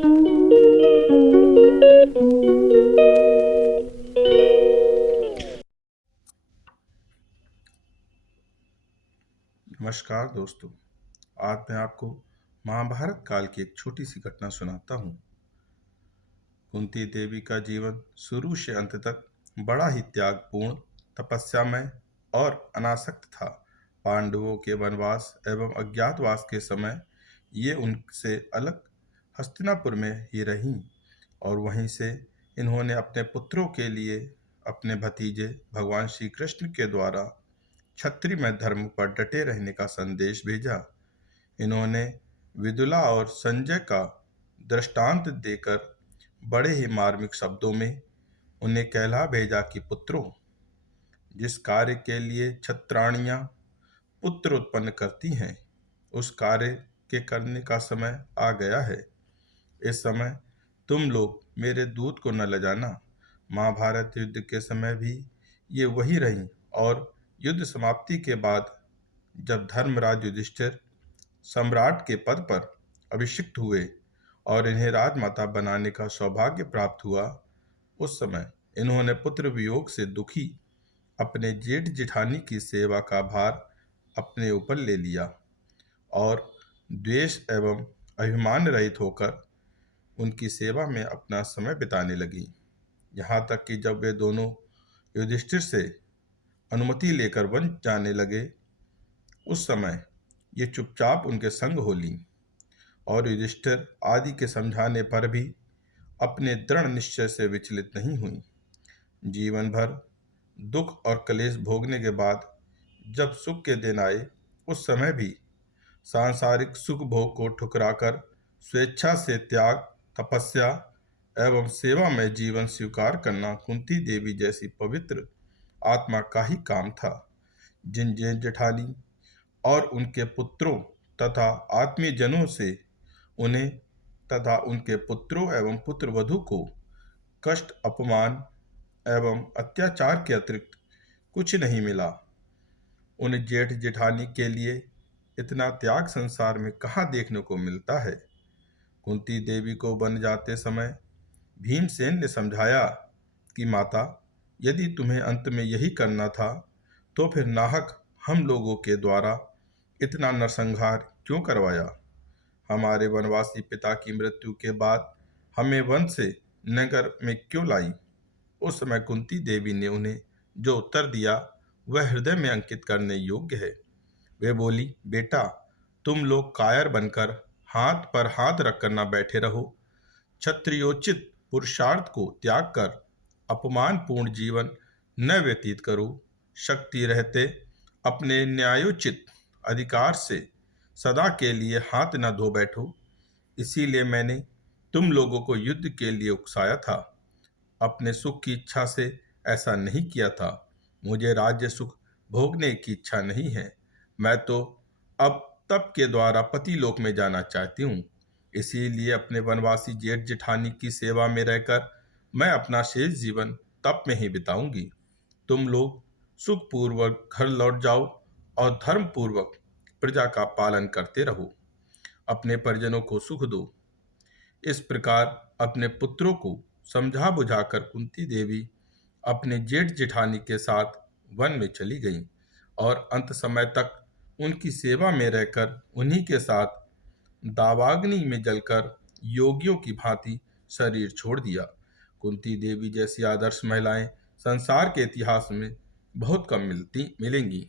नमस्कार दोस्तों। आज मैं आपको महाभारत काल की एक छोटी सी घटना सुनाता हूँ। कुंती देवी का जीवन शुरू से अंत तक बड़ा ही त्यागपूर्ण, तपस्यामय और अनासक्त था। पांडवों के वनवास एवं अज्ञातवास के समय ये उनसे अलग हस्तिनापुर में ही रहीं और वहीं से इन्होंने अपने पुत्रों के लिए अपने भतीजे भगवान श्री कृष्ण के द्वारा क्षत्रिय धर्म पर डटे रहने का संदेश भेजा। इन्होंने विदुला और संजय का दृष्टांत देकर बड़े ही मार्मिक शब्दों में उन्हें कहला भेजा कि पुत्रों, जिस कार्य के लिए क्षत्राणियां पुत्र उत्पन्न करती हैं, उस कार्य के करने का समय आ गया है। इस समय तुम लोग मेरे दूत को न लजाना। महाभारत युद्ध के समय भी ये वही रहीं और युद्ध समाप्ति के बाद जब धर्मराज युधिष्ठिर सम्राट के पद पर अभिषिक्त हुए और इन्हें राजमाता बनाने का सौभाग्य प्राप्त हुआ, उस समय इन्होंने पुत्र वियोग से दुखी अपने जेठ जिठानी की सेवा का भार अपने ऊपर ले लिया और द्वेष एवं अभिमान रहित होकर उनकी सेवा में अपना समय बिताने लगी। यहाँ तक कि जब वे दोनों युधिष्ठिर से अनुमति लेकर वन जाने लगे, उस समय ये चुपचाप उनके संग हो ली और युधिष्ठिर आदि के समझाने पर भी अपने दृढ़ निश्चय से विचलित नहीं हुई। जीवन भर दुख और क्लेश भोगने के बाद जब सुख के दिन आए, उस समय भी सांसारिक सुख भोग को ठुकराकर स्वेच्छा से त्याग, तपस्या एवं सेवा में जीवन स्वीकार करना कुंती देवी जैसी पवित्र आत्मा का ही काम था। जिन जैन जेठानी और उनके पुत्रों तथा आत्मीय जनों से उन्हें तथा उनके पुत्रों एवं पुत्रवधू को कष्ट, अपमान एवं अत्याचार के अतिरिक्त कुछ नहीं मिला, उन जेठ जेठानी के लिए इतना त्याग संसार में कहाँ देखने को मिलता है। कुंती देवी को वन जाते समय भीमसेन ने समझाया कि माता, यदि तुम्हें अंत में यही करना था तो फिर नाहक हम लोगों के द्वारा इतना नरसंहार क्यों करवाया। हमारे वनवासी पिता की मृत्यु के बाद हमें वन से नगर में क्यों लाई। उस समय कुंती देवी ने उन्हें जो उत्तर दिया वह हृदय में अंकित करने योग्य है। वे बोली, बेटा, तुम लोग कायर बनकर हाथ पर हाथ रखकर न बैठे रहो। क्षत्रियोचित पुरुषार्थ को त्याग कर अपमानपूर्ण जीवन न व्यतीत करो। शक्ति रहते अपने न्यायोचित अधिकार से सदा के लिए हाथ न धो बैठो। इसीलिए मैंने तुम लोगों को युद्ध के लिए उकसाया था। अपने सुख की इच्छा से ऐसा नहीं किया था। मुझे राज्य सुख भोगने की इच्छा नहीं है। मैं तो अब तप के द्वारा पति लोक में जाना चाहती हूँ। इसीलिए अपने वनवासी जेठ जेठानी की सेवा में रहकर मैं अपना शेष जीवन तप में ही बिताऊंगी। तुम लोग सुखपूर्वक घर लौट जाओ और धर्मपूर्वक प्रजा का पालन करते रहो। अपने परिजनों को सुख दो। इस प्रकार अपने पुत्रों को समझा बुझाकर कुंती देवी अपने जेठ जेठानी के साथ वन में चली गईं और अंत समय तक उनकी सेवा में रहकर उन्हीं के साथ दावाग्नि में जलकर योगियों की भांति शरीर छोड़ दिया। कुंती देवी जैसी आदर्श महिलाएं संसार के इतिहास में बहुत कम मिलेंगी।